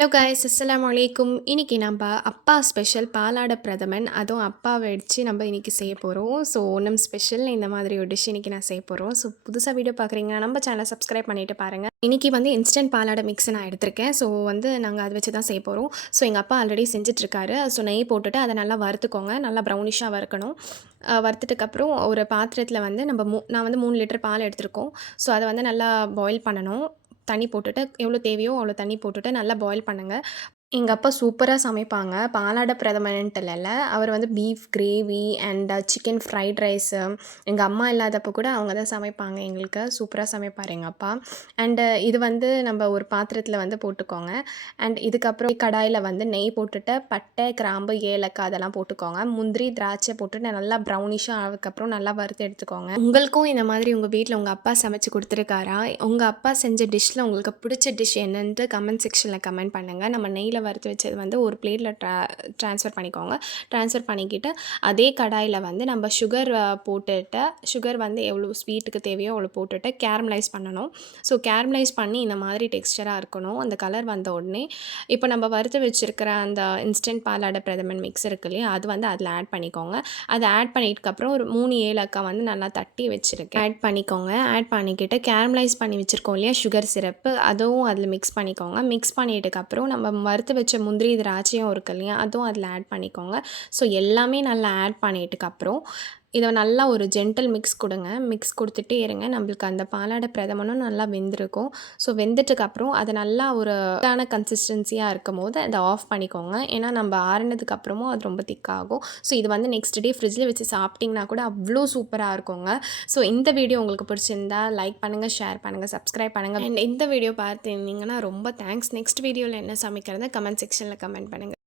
Hello guys அஸ்ஸலாமு அலைக்கும். இன்னைக்கு நம்ம அப்பா ஸ்பெஷல் பாலாடை பிரதமன் அதுவும் அப்பா வச்சு நம்ம இன்னைக்கு செய்ய போகிறோம். ஸோ ஓணம் ஸ்பெஷல் இந்த மாதிரி ஒரு டிஷ் இன்னைக்கு நான் செய்ய போகிறோம். ஸோ புதுசாக வீடியோ பார்க்குறீங்கன்னா நம்ம சேனலை சப்ஸ்கிரைப் பண்ணிட்டு பாருங்கள். இன்னைக்கு வந்து இன்ஸ்டன்ட் பாலாடை மிக்ஸ் நான் எடுத்திருக்கேன். ஸோ வந்து நாங்கள் அதை வச்சு தான் செய்ய போகிறோம். ஸோ எங்கள் அப்பா ஆல்ரெடி செஞ்சிட்ருக்காரு. ஸோ நெய் போட்டுட்டு அதை நல்லா வறுத்துக்கோங்க. நல்லா ப்ரௌனிஷாக வறுக்கணும். வறுத்துட்டுக்கப்புறம் ஒரு பாத்திரத்தில் வந்து நான் வந்து 3 லிட்டர் பால் எடுத்திருக்கோம். ஸோ அதை வந்து நல்லா பாயில் பண்ணணும். தண்ணி போட்டுட்டு எவ்வளோ தேவையோ அவ்வளோ தண்ணி போட்டுட்டு நல்லா பாயில் பண்ணுங்க. எங்கள் அப்பா சூப்பராக சமைப்பாங்க. பாலாடை பிரதமன்ட்டு இல்லைல்ல, அவர் வந்து beef gravy and chicken fried rice எங்கள் அம்மா இல்லாதப்போ கூட அவங்க தான் சமைப்பாங்க எங்களுக்கு. சூப்பராக சமைப்பார் எங்கள் அப்பா. அண்டு இது வந்து நம்ம ஒரு பாத்திரத்தில் வந்து போட்டுக்கோங்க. அண்ட் இதுக்கப்புறம் கடாயில் வந்து நெய் போட்டுட்டு பட்டை, கிராம்பு, ஏலக்காய் அதெல்லாம் போட்டுக்கோங்க. முந்திரி, திராட்சை போட்டுட்டு நல்லா ப்ரௌனிஷாக ஆனதுக்கப்புறம் நல்லா வறுத்து எடுத்துக்கோங்க. உங்களுக்கும் இந்த மாதிரி உங்கள் வீட்டில் உங்கள் அப்பா சமைச்சு கொடுத்துருக்காரா? உங்கள் அப்பா செஞ்ச டிஷ்ஷில் உங்களுக்கு பிடிச்ச டிஷ் என்னன்ட்டு கமெண்ட் செக்ஷனில் கமெண்ட் பண்ணுங்கள். நம்ம நெய்யில் வறுத்து வச்சது வந்து ஒரு பிளேட்டில் ட்ரான்ஸ்ஃபர் பண்ணிக்கோங்க. ட்ரான்ஸ்ஃபர் பண்ணிக்கிட்டு அதே கடாயில் வந்து நம்ம போட்டுட்டு சுகர் வந்து எவ்வளோ ஸ்வீட்டுக்கு தேவையோ அவ்வளோ போட்டுட்டு கேரமலைஸ் பண்ணணும். ஸோ கேரமலைஸ் பண்ணி இந்த மாதிரி டெக்ஸ்டராக இருக்கணும். அந்த கலர் வந்த உடனே இப்போ நம்ம வறுத்து வச்சுருக்கிற அந்த இன்ஸ்டன்ட் பாலாடை பிரதமன் மிக்ஸ் இருக்கு இல்லையா, அது வந்து அதில் ஆட் பண்ணிக்கோங்க. அதை ஆட் பண்ணிட்டதுக்கப்புறம் ஒரு 3 ஏலக்காய் வந்து நல்லா தட்டி வச்சுருக்கேன் ஆட் பண்ணிக்கோங்க. ஆட் பண்ணிக்கிட்டு கேரமலைஸ் பண்ணி வச்சுருக்கோம் இல்லையா சுகர் சிரப்பு, அதுவும் அதில் மிக்ஸ் பண்ணிக்கோங்க. மிக்ஸ் பண்ணிட்டதுக்கப்புறம் நம்ம வறுத்து வச்ச முந்திரி திராட்சையும் இருக்கு இல்லையா, அதுவும் அதில் ஆட் பண்ணிக்கோங்க. ஸோ எல்லாமே நல்லா ஆட் பண்ணிட்டுக்கப்புறம் இதை நல்லா ஒரு ஜென்டில் மிக்ஸ் கொடுங்க. மிக்ஸ் கொடுத்துட்டே இருங்க. நம்மளுக்கு அந்த பாலாடை பிரதமனும் நல்லா வெந்திருக்கும். ஸோ வெந்துட்டுக்கப்புறம் அது நல்லா ஒரு திக்கான கன்சிஸ்டன்சியாக இருக்கும் போது அதை ஆஃப் பண்ணிக்கோங்க. ஏன்னா நம்ம ஆறுனதுக்கப்புறமும் அது ரொம்ப திக்காகும். ஸோ இது வந்து நெக்ஸ்ட் டே ஃப்ரிட்ஜில் வச்சு சாப்பிட்டிங்கன்னா கூட அவ்வளோ சூப்பராக இருக்குங்க. ஸோ இந்த வீடியோ உங்களுக்கு பிடிச்சிருந்தா லைக் பண்ணுங்கள், ஷேர் பண்ணுங்கள், சப்ஸ்கிரைப் பண்ணுங்கள். அண்ட் இந்த வீடியோ பார்த்துருந்தீங்கன்னா ரொம்ப தேங்க்ஸ். நெக்ஸ்ட் வீடியோவில் என்ன சமைக்கிறத கமெண்ட் செக்ஷனில் கமெண்ட் பண்ணுங்கள்.